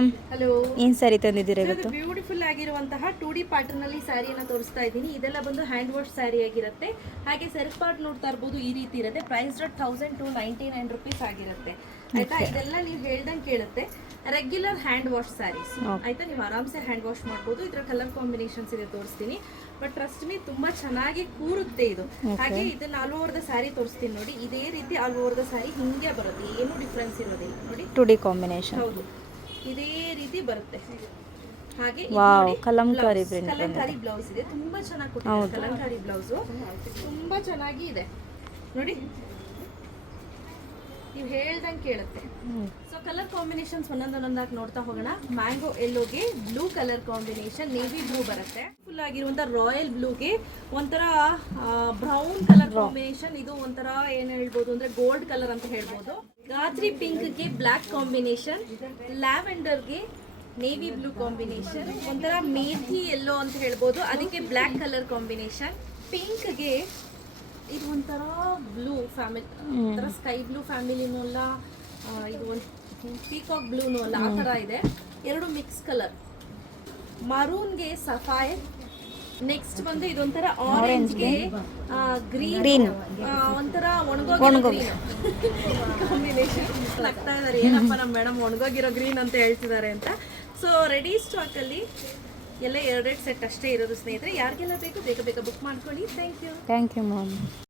Ma'am. Hello. ಏನು ಸ್ಯಾರಿ ತಂದಿದ್ದೀರಾ ಇವತ್ತು? Beautiful ಆಗಿರುವಂತಹ 2D ಪ್ಯಾಟರ್ನ್ ಅಲ್ಲಿ ಸ್ಯಾರಿಯನ್ನ ತೋರಿಸ್ತಾ ಇದ್ದೀನಿ. ಇದೆಲ್ಲ ಬಂದು ಹ್ಯಾಂಡ್ ವಾಶ್ ಸ್ಯಾರಿ ಆಗಿರುತ್ತೆ. ಹಾಗೆ ಸೆಲ್ಫ್ ಪಾರ್ಟ್ ನೋಡ್ತಾ ಇರಬಹುದು, ಈ ರೀತಿ ಇರುತ್ತೆ. ಪ್ರೈಸ್ 1299 ರೂಪೀಸ್ ಆಗಿರುತ್ತೆ. ಆಯ್ತಾ? ಇದೆಲ್ಲ ನೀವು ಹೇಳ್ದಂಗೆ ಕೇಳುತ್ತೆ. ರೆಗ್ಯುಲರ್ ಹ್ಯಾಂಡ್ ವಾಶ್ ಸ್ಯಾರೀಸ್ ಆಯ್ತಾ, ನೀವು ಆರಾಮ್ಸೆ ಹ್ಯಾಂಡ್ ವಾಶ್ ಮಾಡ್ಬೋದು. ಇದರ ಕಲರ್ ಕಾಂಬಿನೇಷನ್ಸ್ ಇದೆ, ತೋರಿಸ್ತೀನಿ. ಬಟ್ ಟ್ರಸ್ಟ್ ಮೀ, ತುಂಬಾ ಚೆನ್ನಾಗಿ ಕೂರುತ್ತೆ ಇದು. ಹಾಗೆ ಇದನ್ನ ಆಲ್ ಓವರ್ ದ ಸ್ಯಾರಿ ತೋರಿಸ್ತೀನಿ ನೋಡಿ. ಇದೇ ರೀತಿ ಆಲ್ ಓವರ್ ದ ಸ್ಯಾರಿ ಹಿಂಗೆ ಬರುತ್ತೆ, ಏನು ಡಿಫ್ರೆನ್ಸ್ ಇರೋದಿಲ್ಲ ನೋಡಿ. 2D combination. ಹೌದು, ಇದೇ ರೀತಿ ಬರುತ್ತೆ. ಹಾಗೆ ವಾವ್, ಕಲಂಕಾರಿ ಕಲಂಕಾರಿ ಬ್ಲೌಸ್ ಇದೆ, ತುಂಬಾ ಚೆನ್ನಾಗಿ ಕೊಟ್ಟಿದ್ದಾರೆ. ಕಲಂಕಾರಿ ಬ್ಲೌಸ್ ತುಂಬಾ ಚೆನ್ನಾಗಿ ಇದೆ ನೋಡಿ, ನೀವು ಹೇಳ್ದಂಗೆ ಕೇಳುತ್ತೆ. ಸೊ ಕಲರ್ ಕಾಂಬಿನೇಷನ್ಸ್ ಒಂದೊಂದಾಗಿ ನೋಡ್ತಾ ಹೋಗೋಣ. ಮ್ಯಾಂಗೋ ಎಲ್ಲೋಗೆ blue colour combination, navy blue ಬರುತ್ತೆ. ಫುಲ್ ಆಗಿರುವಂತ ರಾಯಲ್ ಬ್ಲೂಗೆ ಒಂಥರ ಬ್ರೌನ್ ಕಲರ್ ಕಾಂಬಿನೇಷನ್. ಇದು ಒಂಥರ ಏನ್ ಹೇಳ್ಬೋದು ಅಂದ್ರೆ ಗೋಲ್ಡ್ ಕಲರ್ ಅಂತ ಹೇಳ್ಬೋದು. ಗಾತ್ರಿ ಪಿಂಕ್ಗೆ ಬ್ಲ್ಯಾಕ್ ಕಾಂಬಿನೇಷನ್, ಲ್ಯಾವೆಂಡರ್ಗೆ ನೇವಿ ಬ್ಲೂ ಕಾಂಬಿನೇಷನ್, ಒಂಥರ ಮೇಥಿ ಎಲ್ಲೋ ಅಂತ ಹೇಳ್ಬೋದು, ಅದಕ್ಕೆ ಬ್ಲ್ಯಾಕ್ ಕಲರ್ ಕಾಂಬಿನೇಷನ್. ಪಿಂಕ್ಗೆ ಇದು ಒಂಥರ ಬ್ಲೂ ಫ್ಯಾಮಿಲಿ, ಒಂಥರ ಸ್ಕೈ ಬ್ಲೂ ಫ್ಯಾಮಿಲಿನೂ ಅಲ್ಲ, ಇದು ಒಂದು ಪೀಕಾಕ್ ಬ್ಲೂನು ಅಲ್ಲ, ಆ ಥರ ಇದೆ. ಎರಡು ಮಿಕ್ಸ್ ಕಲರ್. ಮರೂನ್ಗೆ ಸಫೈರ್. ನೆಕ್ಸ್ಟ್ ಬಂದು ಇದೊಂಥರ ಆರೆಂಜ್ಗೆ ಗ್ರೀನ್, ಒಂಥರ ಒಣಗೋಗಿರೋ ಗ್ರೀನ್ ಕಾಂಬಿನೇಷನ್. ಆಗ್ತಾ ಇದಾರೆ, ಏನಪ್ಪ ನಮ್ಮ ಮೇಡಮ್ ಒಣಗೋಗಿರೋ ಗ್ರೀನ್ ಅಂತ ಹೇಳ್ತಿದ್ದಾರೆ ಅಂತ. ಸೊ ರೆಡಿ ಸ್ಟಾಕ್ ಅಲ್ಲಿ ಎಲ್ಲ 2 ಸೆಟ್ ಅಷ್ಟೇ ಇರೋದು ಸ್ನೇಹಿತರೆ. ಯಾರಿಗೆಲ್ಲ ಬೇಕು ಬೇಗ ಬುಕ್ ಮಾಡ್ಕೊಳ್ಳಿ. Thank you ma'am.